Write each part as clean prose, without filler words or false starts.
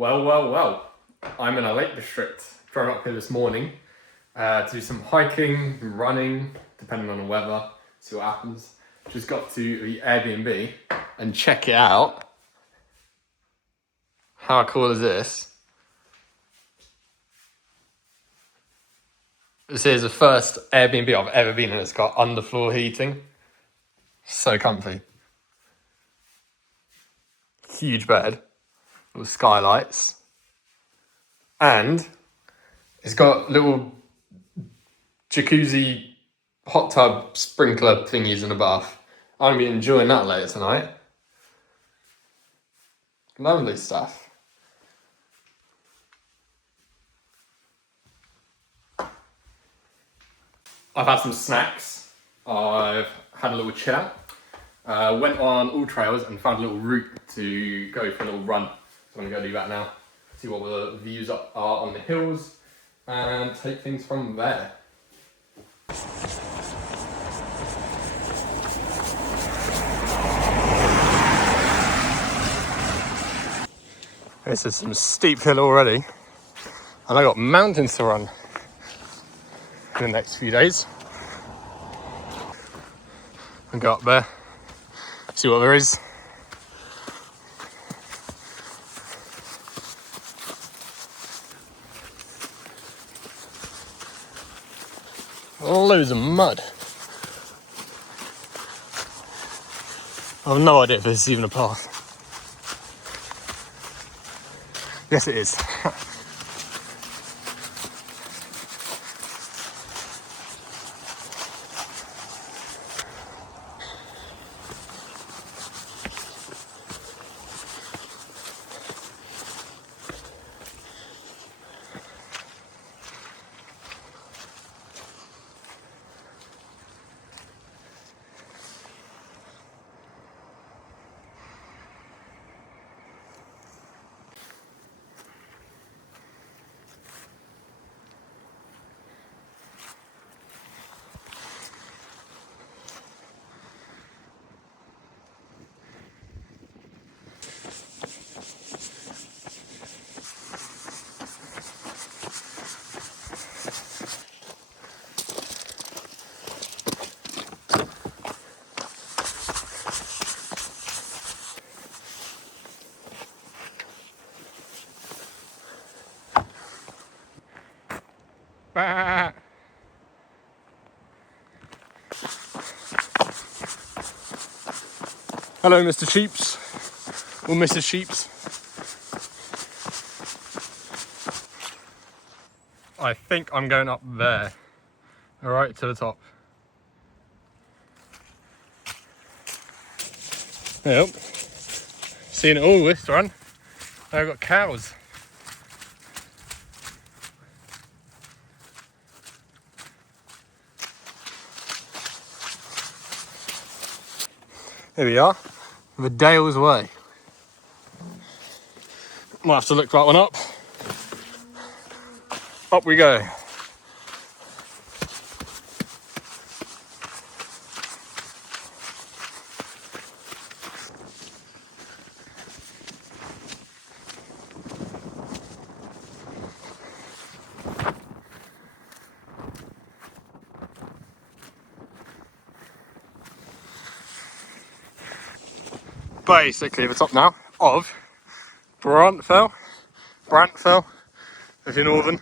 Well. I'm in a Lake District. Drove up here this morning to do some hiking, running, depending on the weather, see what happens. Just got to the Airbnb and check it out. How cool is this? This is the first Airbnb I've ever been in that's got underfloor heating. So comfy. Huge bed with skylights. And it's got little jacuzzi hot tub sprinkler thingies in the bath. I'm going to be enjoying that later tonight. Lovely stuff. I've had some snacks. I've had a little chill out. Went on all trails and found a little route to go for a little run. So I'm going to go do that now. See what the views are on the hills and take things from there. This is some steep hill already, and I got mountains to run in the next few days. And go up there, see what there is. Loads of mud. I have no idea if this is even a path. Yes, it is. Hello, Mr. Sheeps, or Mrs. Sheeps. I think I'm going up there, right to the top. Yep, seeing it all this run. I've got cows. Here we are, the Dale's Way. Might have to look that one up. Up we go. Basically the top now of Brant Fell, if you're northern.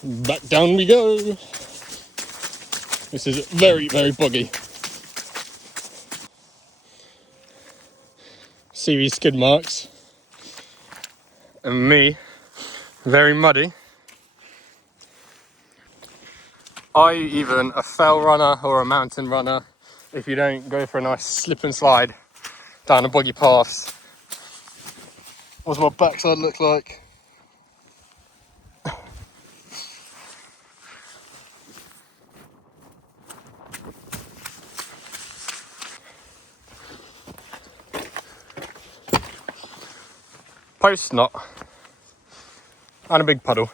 Back down we go. This is very, very boggy. See these skid marks? And me, very muddy. Are you even a fell runner or a mountain runner if you don't go for a nice slip and slide down a boggy path What's my backside look like? Post knot and a big puddle.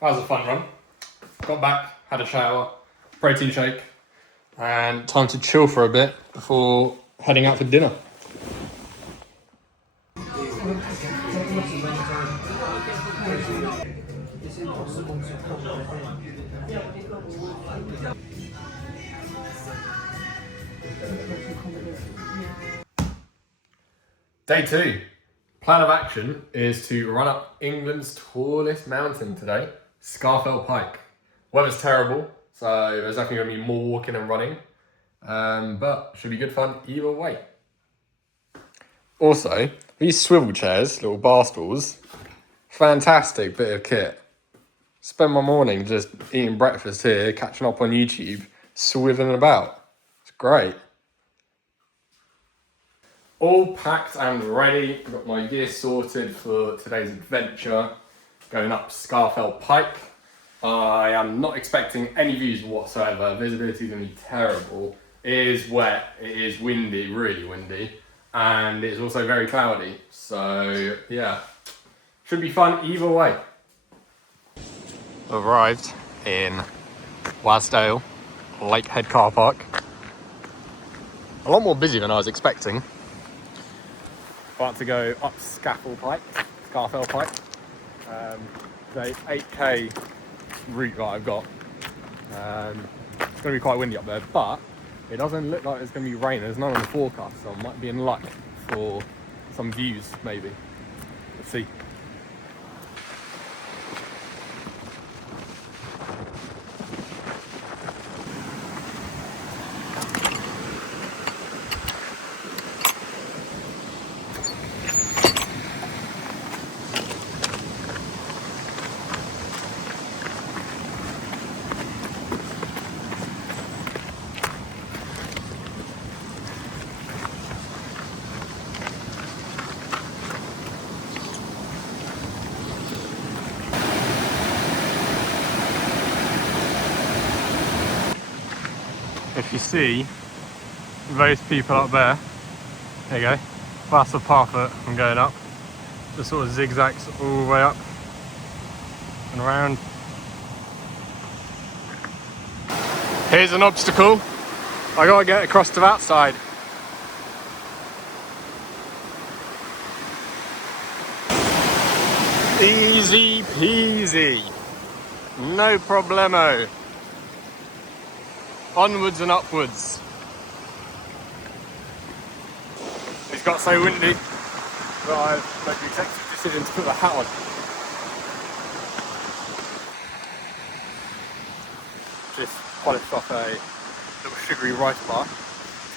That was a fun run. Got back, had a shower, protein shake, and time to chill for a bit before heading out for dinner. Day 2. Plan of action is to run up England's tallest mountain today, Scafell Pike. Weather's terrible, so there's definitely going to be more walking and running, but should be good fun either way. Also, these swivel chairs, little bar stools, fantastic bit of kit. Spend my morning just eating breakfast here, catching up on YouTube, swiveling about. It's great. All packed and ready. Got my gear sorted for today's adventure. Going up Scafell Pike. I am not expecting any views whatsoever. Visibility is going to be terrible. It is wet, it is windy, really windy, and it's also very cloudy. So yeah, should be fun either way. Arrived in Wasdale Lakehead car park. A lot more busy than I was expecting. About to go up Scafell Pike. The 8k route that I've got. It's going to be quite windy up there, but it doesn't look like it's going to be rain. There's none on the forecast, so I might be in luck for some views, maybe. Let's see. If you see those people up there, there you go, that's the path that I'm going up. Just sort of zigzags all the way up and around. Here's an obstacle. I gotta get across to that side. Easy peasy, no problemo. Onwards and upwards. It's got so windy that I've made the executive decision to put the hat on. Just polished off a little sugary rice bar to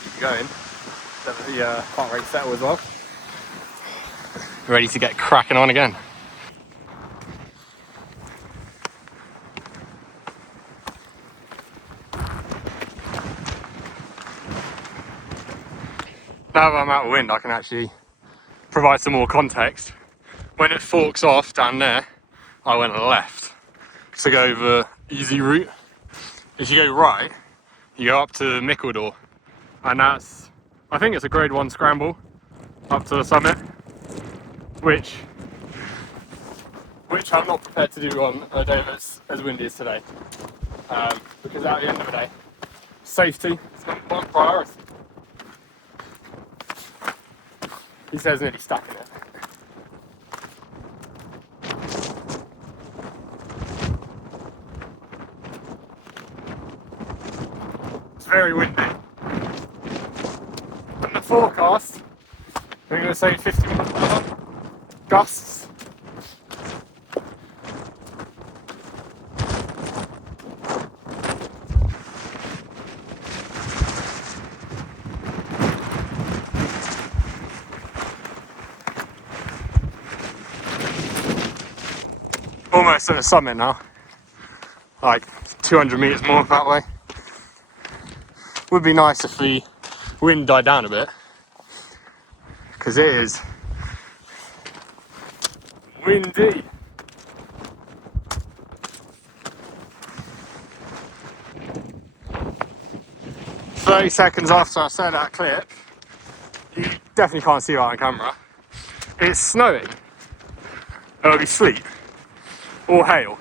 keep you going. Let the heart rate settle as well. Ready to get cracking on again. Now that I'm out of wind, I can actually provide some more context. When it forks off down there, I went left to go the easy route. If you go right, you go up to Mickledore, and that's, I think it's a grade 1 scramble up to the summit, which I'm not prepared to do on a day that's as windy as today, because at the end of the day, safety is one priority. He says nearly stuck in it. It's very windy. In the forecast, we're going to say 50 miles per hour. Gusts. almost at the summit now. Like 200 meters more that way. Would be nice if the wind died down a bit, because it is windy. "30 seconds after I said that clip, you definitely can't see that on camera. It's snowing. It'll be sleet or hail.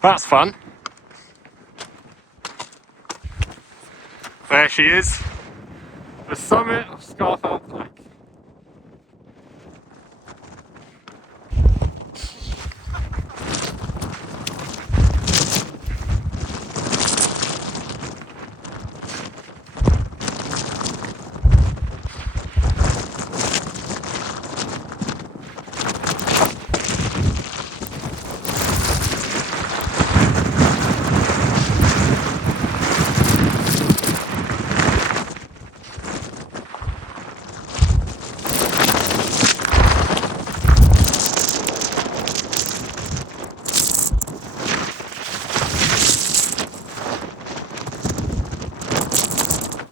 That's fun. There she is, the summit of Scafell Pike.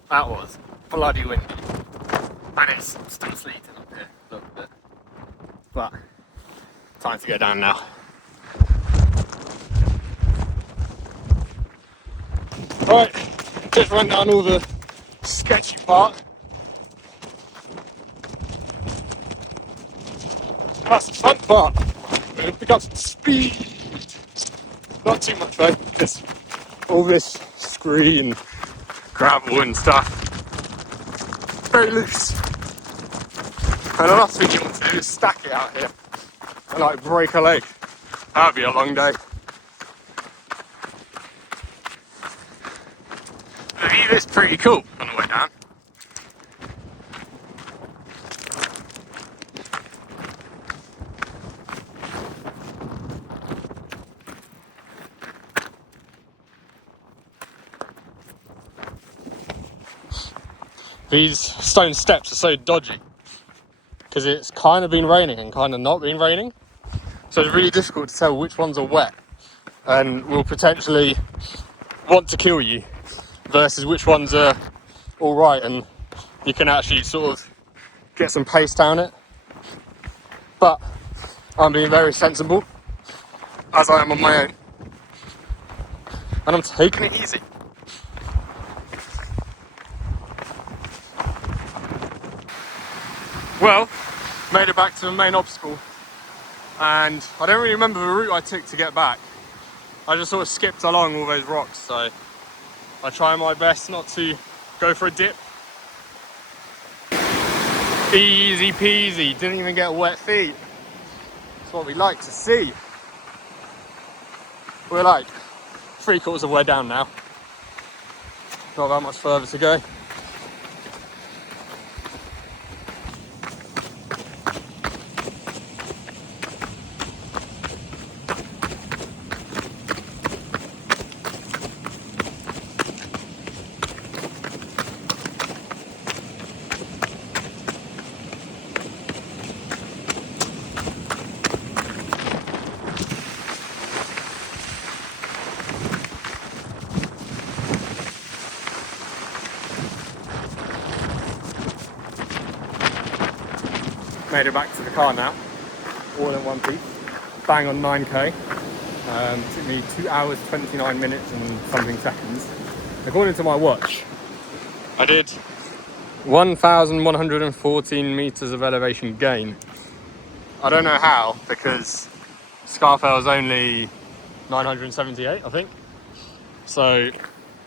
That was bloody windy, and it's still sleeting up here a little bit, but time to go down now. Right, just run down all the sketchy part. That's the fun part. We're going to pick up some speed. Not too much though, because all this scree and gravel and stuff, very loose. And the last thing you want to do is stack it out here and like break a leg. That'd be a long day. The view is pretty cool on the way down. These stone steps are so dodgy because it's kind of been raining and kind of not been raining, so it's really difficult to tell which ones are wet and will potentially want to kill you versus which ones are alright and you can actually sort of get some pace down it. But I'm being very sensible, as I am on my own, and I'm taking it easy. Well, made it back to the main obstacle, and I don't really remember the route I took to get back. I just sort of skipped along all those rocks, so I try my best not to go for a dip. Easy peasy, didn't even get wet feet. That's what we like to see. We're like 3/4 of the way down now. Not that much further to go. Made it back to the car now, all in one piece, bang on 9k. Took me 2 hours 29 minutes and something seconds. According to my watch, I did 1,114 meters of elevation gain. I don't know how, because Scafell is only 978, I think. So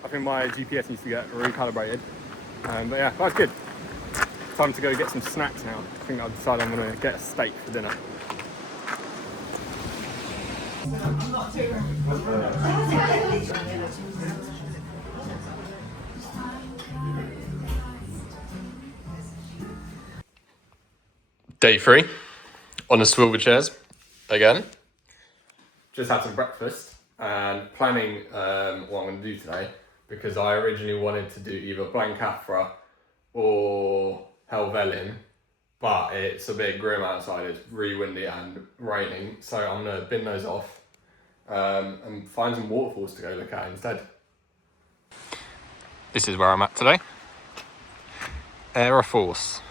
I think my GPS needs to get recalibrated. But yeah, that's good. Time to go get some snacks now. I think I've decided I'm going to get a steak for dinner. Day 3 on the swivel chairs again. Just had some breakfast and planning what I'm going to do today, because I originally wanted to do either Brant Fell or Helvellyn but it's a bit grim outside. It's really windy and raining, so I'm gonna bin those off and find some waterfalls to go look at instead. This is where I'm at today. Aira Force.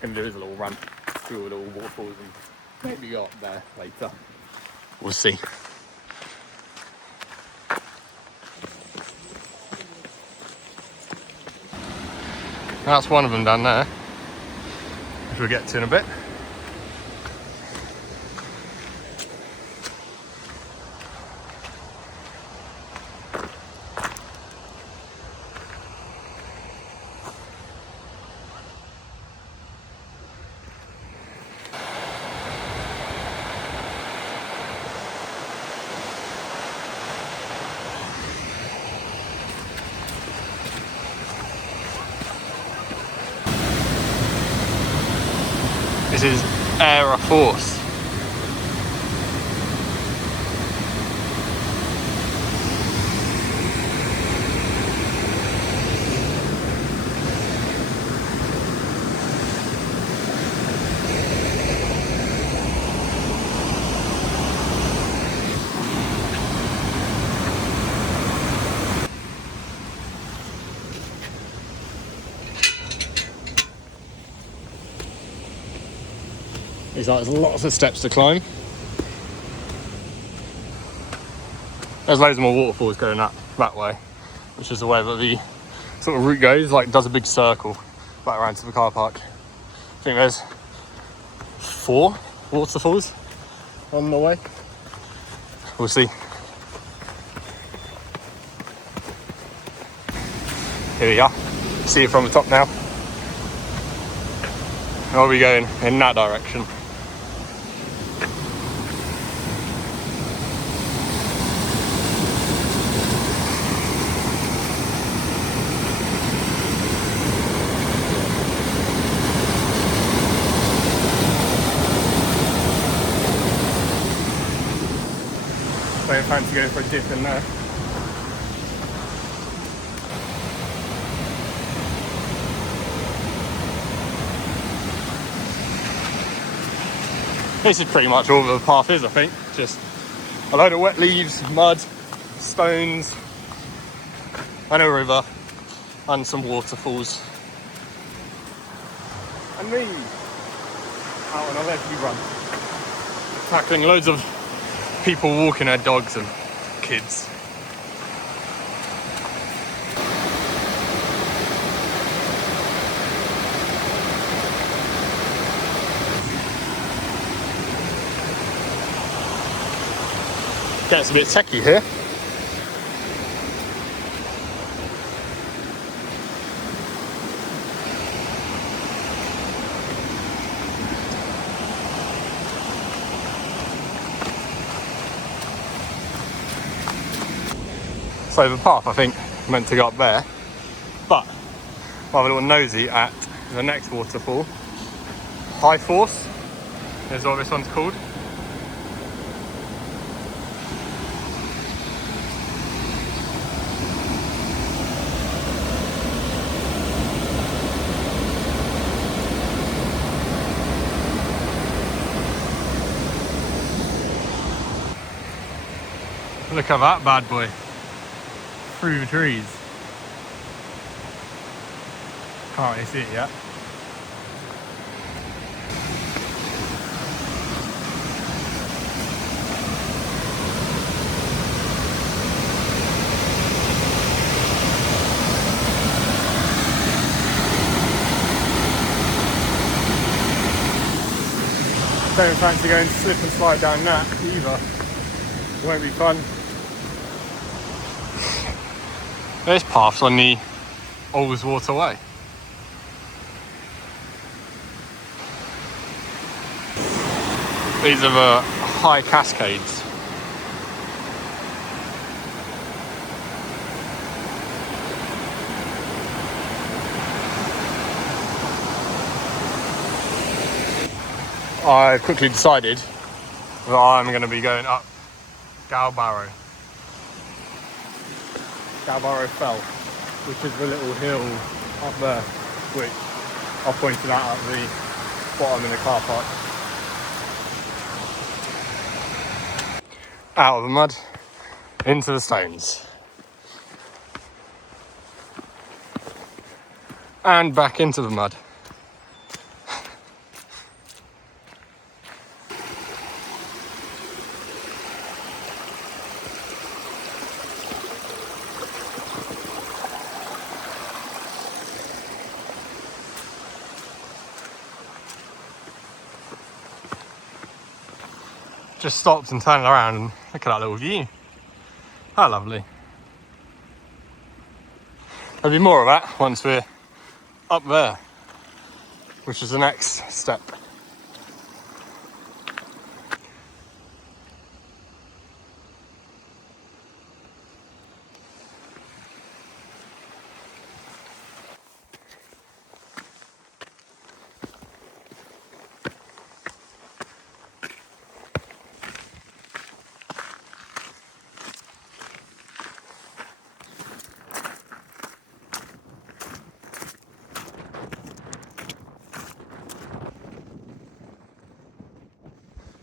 Gonna do is a little run through all the little waterfalls and maybe go up there later. We'll see. That's one of them down there, which we'll get to in a bit. This is Aira Force. There's lots of steps to climb. There's loads more waterfalls going up that way, which is the way that the sort of route goes, like does a big circle back around to the car park. I think there's 4 waterfalls on the way. We'll see. Here we are. See it from the top now. And we'll be going in that direction. So I fancy going for a dip in there. This is pretty much all the path is, I think. Just a load of wet leaves, mud, stones, and a river, and some waterfalls. And me, out on a leisurely run, tackling loads of people walking their dogs and kids. Gets a bit techie here. So the path, I think, meant to go up there, but I'll have a little nosy at the next waterfall. High Force is what this one's called. Look at that bad boy. Through the trees. Can't really see it yet. Don't fancy going to slip and slide down that either. It won't be fun. This path's on the Ullswater Way. These are the high cascades. I quickly decided that I'm going to be going up Gowbarrow Fell, which is the little hill up there, which I pointed out at the bottom in the car park. Out of the mud, into the stones. And back into the mud. Just stopped and turned around and look at that little view. How lovely. There'll be more of that once we're up there, which is the next step.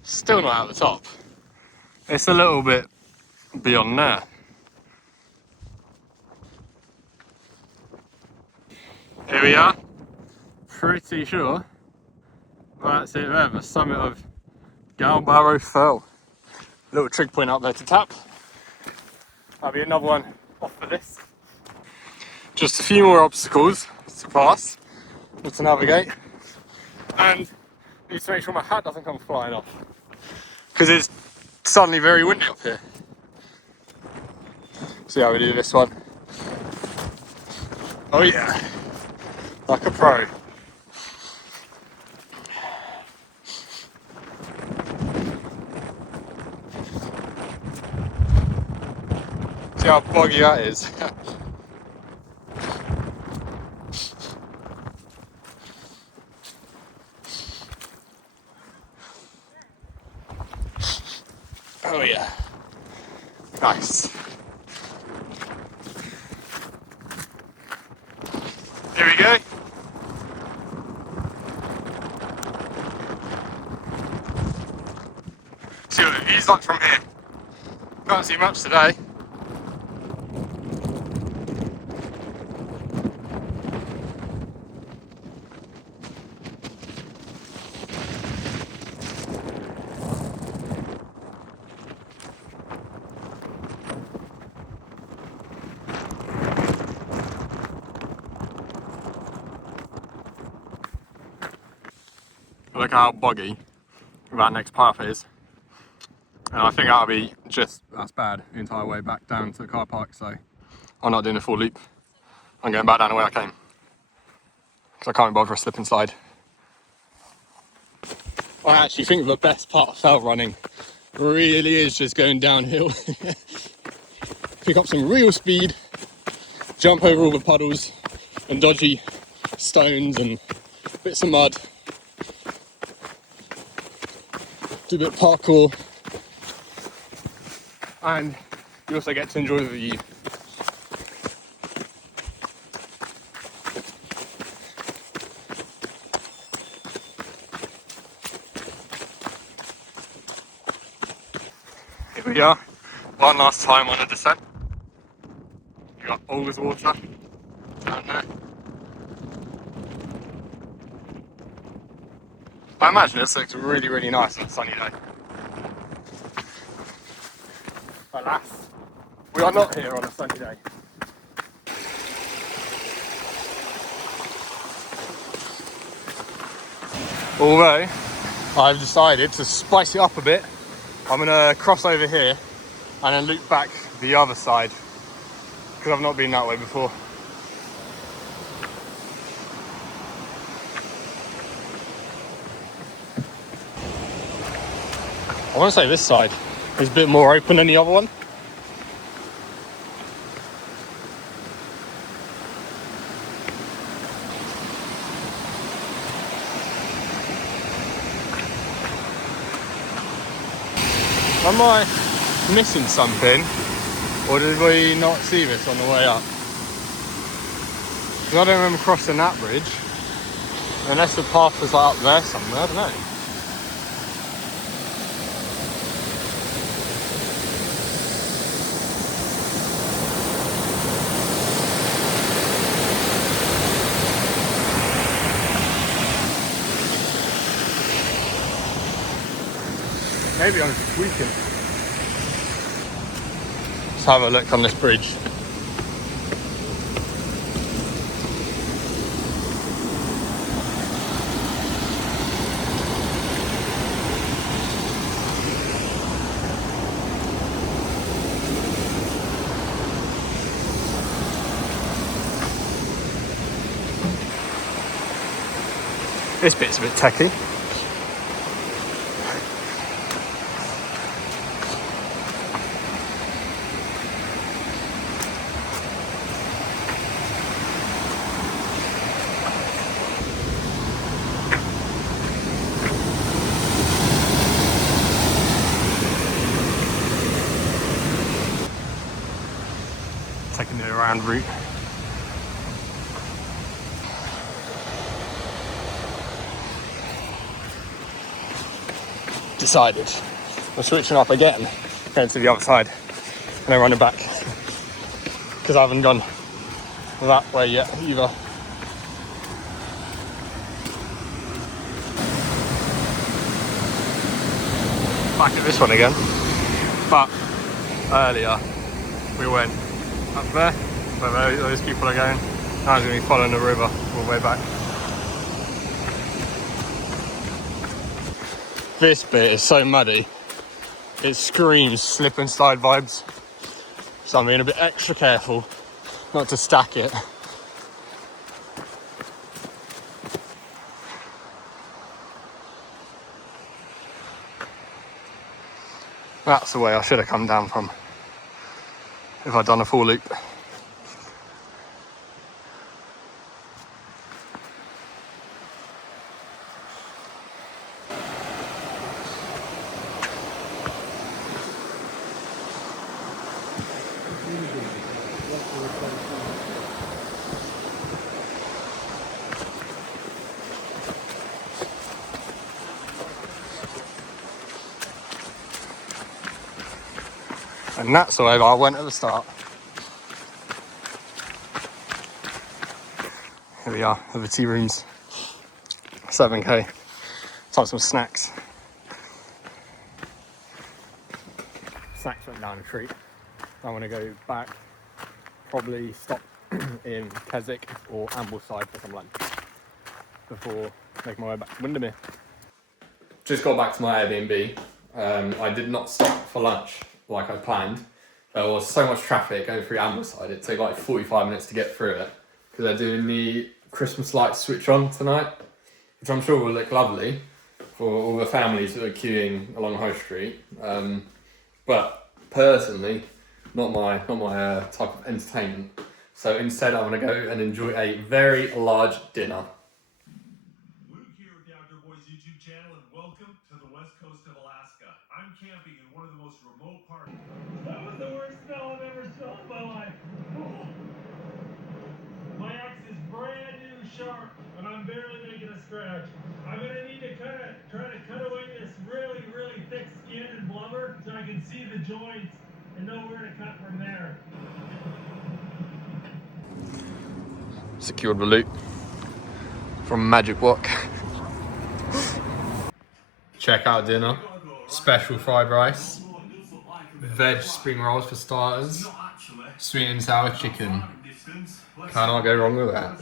Still not at the top. It's a little bit beyond there. Here we are. Pretty sure that's it there, the summit of Gowbarrow Fell. Little trig point up there to tap. That'll be another one off the list. Just a few more obstacles to pass, or to navigate. And I need to make sure my hat doesn't come flying off, because it's suddenly very windy up here. See how we do this one. Oh yeah, like a pro. See how boggy that is. Oh yeah, nice. Here we go. See what the view's like from here. Can't see much today. Look how boggy that next path is, and I think that'll be just as bad the entire way back down to the car park, so I'm not doing a full loop. I'm going back down the way I came, because I can't be bothered for a slip and slide. I actually think the best part of fell running really is just going downhill. Pick up some real speed, jump over all the puddles and dodgy stones and bits of mud. Do a bit of parkour, and you also get to enjoy the view. Here we are, one last time on a descent. We've got all this water down there. I imagine this looks really, really nice on a sunny day. Alas, we are not here on a sunny day. Although, I've decided to spice it up a bit. I'm going to cross over here and then loop back the other side, because I've not been that way before. I want to say this side is a bit more open than the other one. Am I missing something, or did we not see this on the way up? Because I don't remember crossing that bridge. Unless the path was like up there somewhere, I don't know. Maybe I'm just tweaking. Let's have a look on this bridge. This bit's a bit techy. Taking the around route. Decided I'm switching up again, going to the other side and then running back because I haven't gone that way yet either. Back at this one again, but earlier we went up there where those people are going. Now I'm going to be following the river all the way back. This bit is so muddy, it screams slip and slide vibes, so I'm being a bit extra careful not to stack it. That's the way I should have come down from if I'd done a full loop. And that's the way I went at the start. Here we are at the tea rooms. 7k. Time some snacks. Snacks went down a treat. I want to go back. Probably stop in Keswick or Ambleside for some lunch before making my way back to Windermere. Just got back to my Airbnb. I did not stop for lunch like I planned. There was so much traffic going through Ambleside, it took like 45 minutes to get through it because they're doing the Christmas lights switch on tonight, which I'm sure will look lovely for all the families that are queuing along High Street. But personally, not my type of entertainment. So instead, I'm going to go and enjoy a very large dinner. Luke here with the Outdoor Boys YouTube channel, and welcome to the west coast of Alaska. I'm camping in one of the most remote parts. That was the worst smell I've ever smelled in my life. Oh. My axe is brand new sharp, and I'm barely making a scratch. I'm going to need to try to cut away this really, really thick skin and blubber so I can see the joints and know where to cut from there. Secured the loot from Magic Walk. Check out dinner. Special fried rice, veg spring rolls for starters, sweet and sour chicken. Cannot go wrong with that.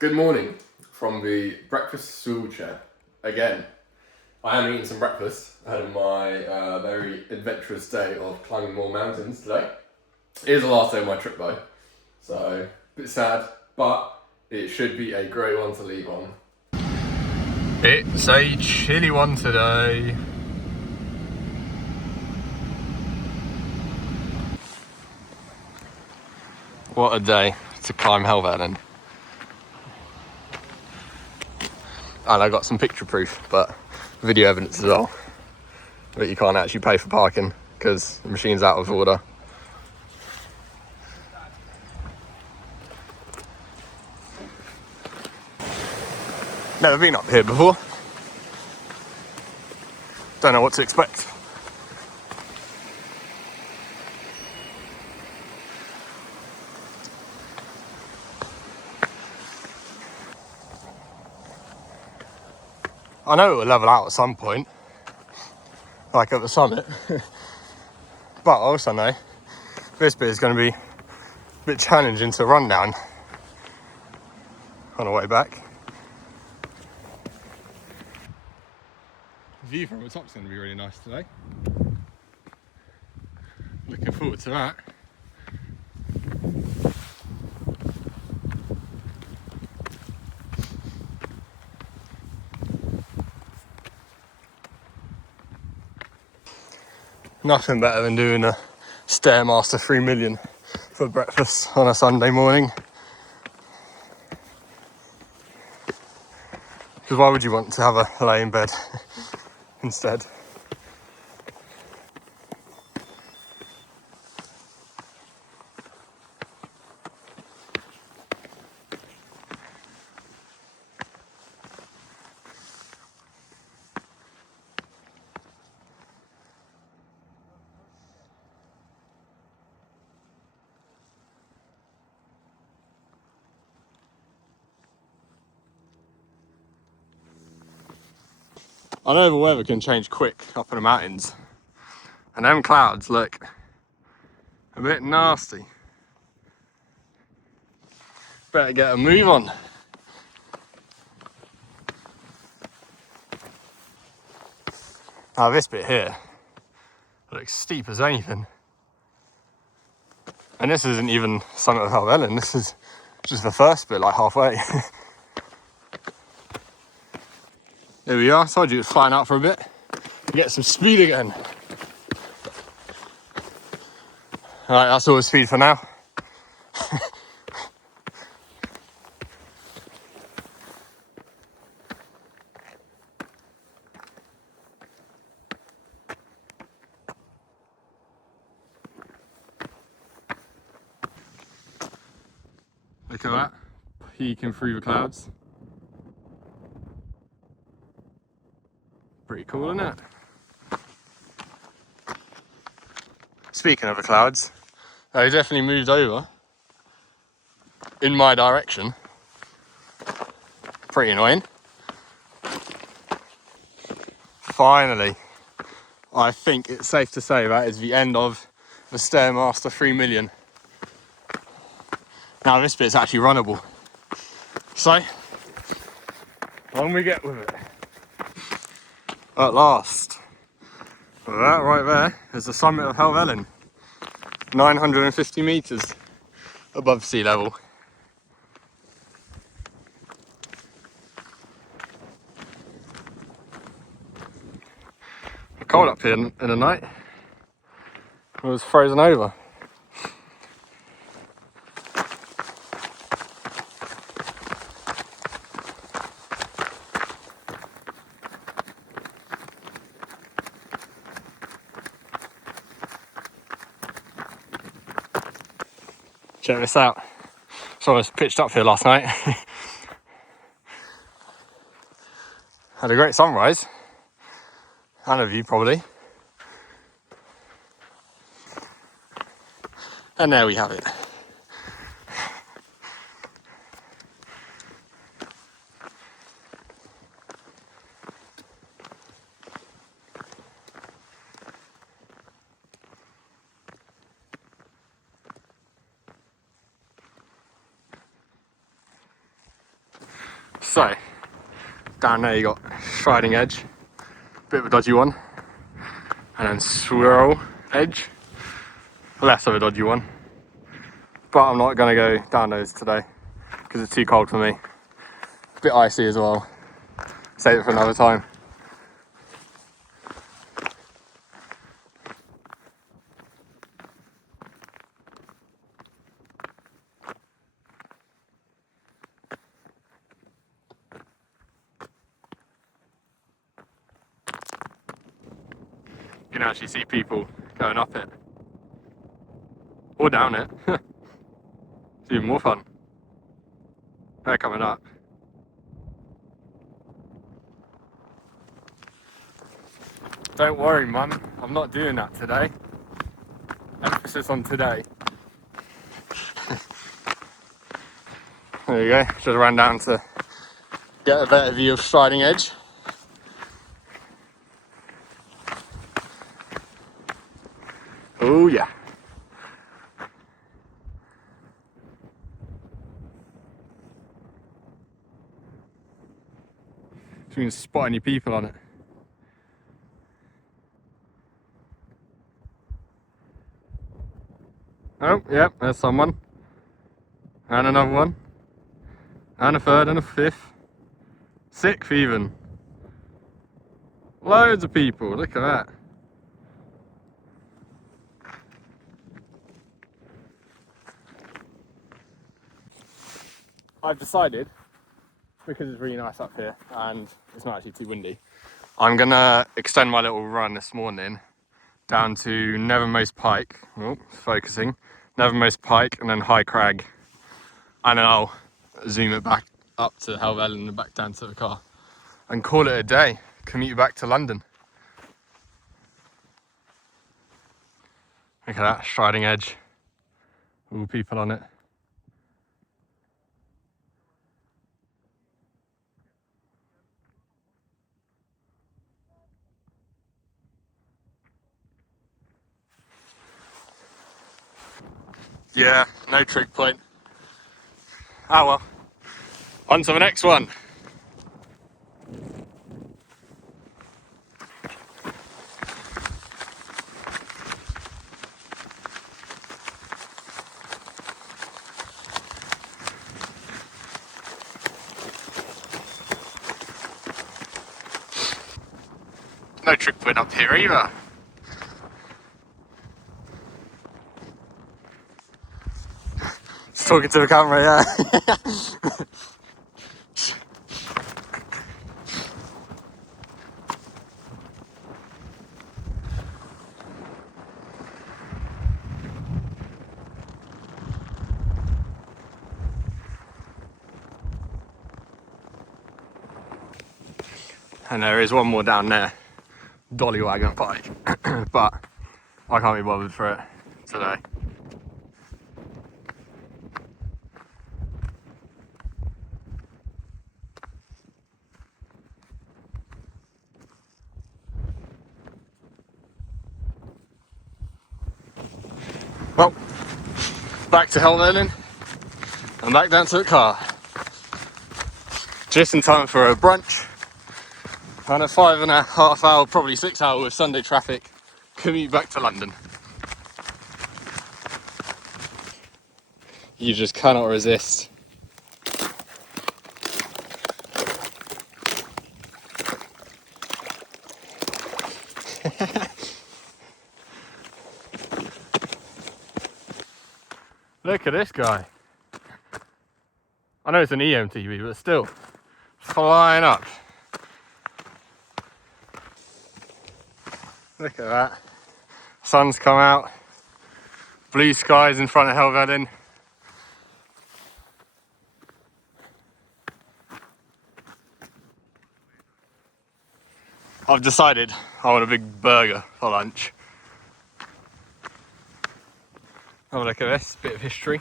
Good morning from the breakfast stool chair again. I am eating some breakfast ahead of my very adventurous day of climbing more mountains today. It is the last day of my trip though, so a bit sad, but it should be a great one to leave on. It's a chilly one today. What a day to climb Helvellyn. And I got some picture proof, but video evidence as well. But you can't actually pay for parking because the machine's out of order. Never been up here before. Don't know what to expect. I know it will level out at some point, like at the summit, but I also know this bit is going to be a bit challenging to run down on the way back. The view from the top is going to be really nice today. Looking forward to that. Nothing better than doing a Stairmaster 3 million for breakfast on a Sunday morning. Because why would you want to have a lay in bed instead? I know the weather can change quick up in the mountains, and them clouds look a bit nasty. Better get a move on. Now this bit here looks steep as anything. And this isn't even summit of Helvellyn, this is just the first bit, like halfway. There we are, told you it was flying out for a bit. Get some speed again. Alright, that's all the speed for now. Look at that, peeking through the clouds. Pretty cool, isn't it? Speaking of the clouds, they definitely moved over in my direction. Pretty annoying. Finally, I think it's safe to say that is the end of the Stairmaster 3 million. Now this bit's actually runnable. So, on we get with it. At last. That right there is the summit of Helvellyn. 950 metres above sea level. Cold up here in the night. It was frozen over. Check this out. So I was pitched up here last night. Had a great sunrise. And a view probably. And there we have it. So, down there you got Striding Edge, bit of a dodgy one, and then Swirl Edge, less of a dodgy one. But I'm not going to go down those today because it's too cold for me. A bit icy as well. Save it for another time. You can actually see people going up it or down it. It's even more fun. They're coming up. Don't worry, Mum, I'm not doing that today. Emphasis on today. There you go, just ran down to get a better view of Striding Edge. Oh yeah. So you can spot any people on it. Oh, yep, there's someone. And another one. And a third and a fifth. Sixth even. Loads of people, look at that. I've decided, because it's really nice up here and it's not actually too windy, I'm gonna extend my little run this morning down to Nethermost Pike. Oh, focusing. Nethermost Pike and then High Cragg. And then I'll zoom it back up to Helvellyn and back down to the car. And call it a day. Commute back to London. Look at that, Striding Edge. All people on it. Yeah, no trig point. Ah well. On to the next one. No trig point up here either. Just talking to the camera, yeah. And there is one more down there. Dollywagon Pike. But I can't be bothered for it today. Well, back to Helvellyn and back down to the car. Just in time for a brunch and a 5.5 hour, probably 6 hour with Sunday traffic commute back to London. You just cannot resist. Look at this guy. I know it's an EMTV, but still, flying up. Look at that. Sun's come out. Blue skies in front of Helvellyn. I've decided I want a big burger for lunch. Have a look at this, bit of history.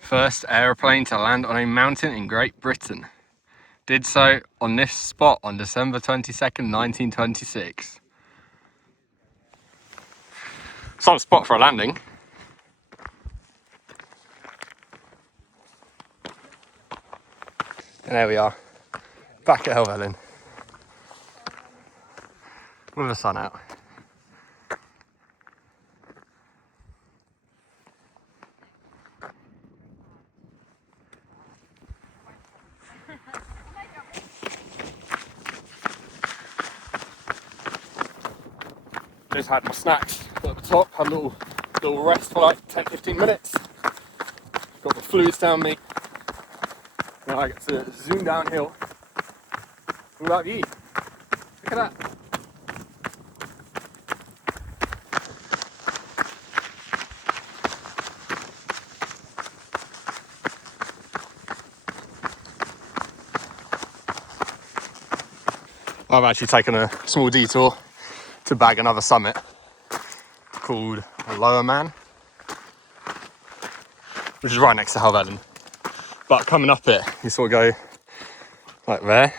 First aeroplane to land on a mountain in Great Britain. Did so on this spot on December 22nd, 1926. Some spot for a landing. And there we are, back at Helvellyn. With the sun out. Just had my snacks at the top, had a little rest for like 10-15 minutes. Got the fluids down me. Now I get to zoom downhill without view. Look at that. I've actually taken a small detour to bag another summit called Lower Man, which is right next to Helvellyn. But coming up it, you sort of go like there.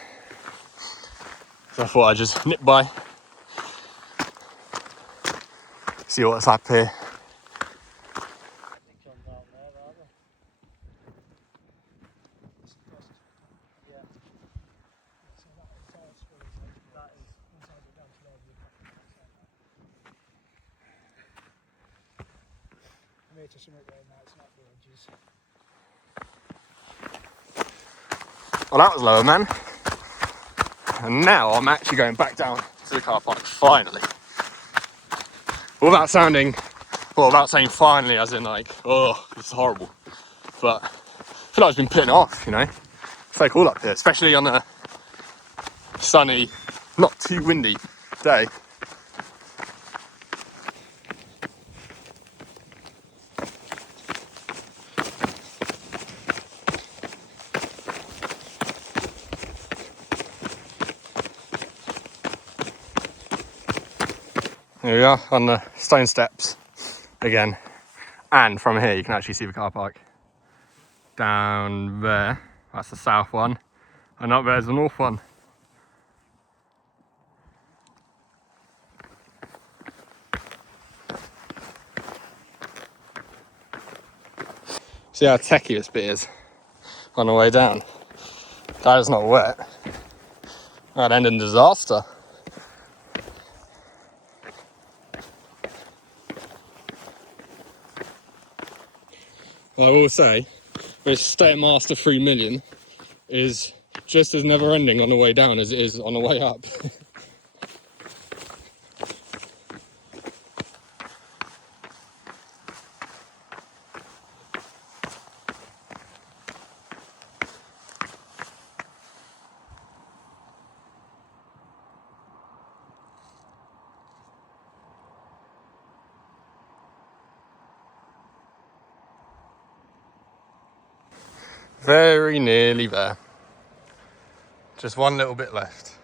So I thought I'd just nip by, see what's up here. Well, that was Lower Man. And now I'm actually going back down to the car park, finally. Without saying finally as in like, oh, this is horrible. But I feel like I've been putting it off, you know. It's so cool up here, especially on a sunny, not too windy day. Here we are on the stone steps again, and from here you can actually see the car park. Down there, that's the south one, and up there's the north one. See how techy this bit is on the way down. That is not wet. That'd end in disaster. I will say, this Stairmaster 3 million is just as never ending on the way down as it is on the way up. Very nearly there. Just one little bit left.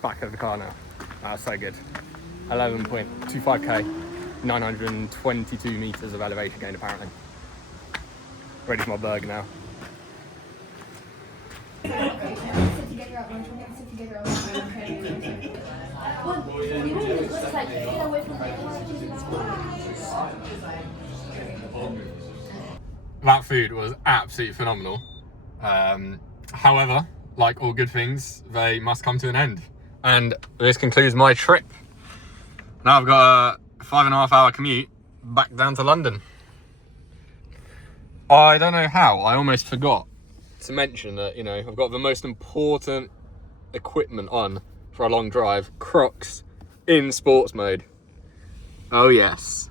Back at the car now. That's so good. 11.25k, 922 meters of elevation gain apparently. Ready for my burger now. That food was absolutely phenomenal. However, like all good things, they must come to an end. And this concludes my trip. Now I've got a 5.5 hour commute back down to London. I don't know how, I almost forgot to mention that, you know, I've got the most important equipment on for a long drive, Crocs in sports mode. Oh yes.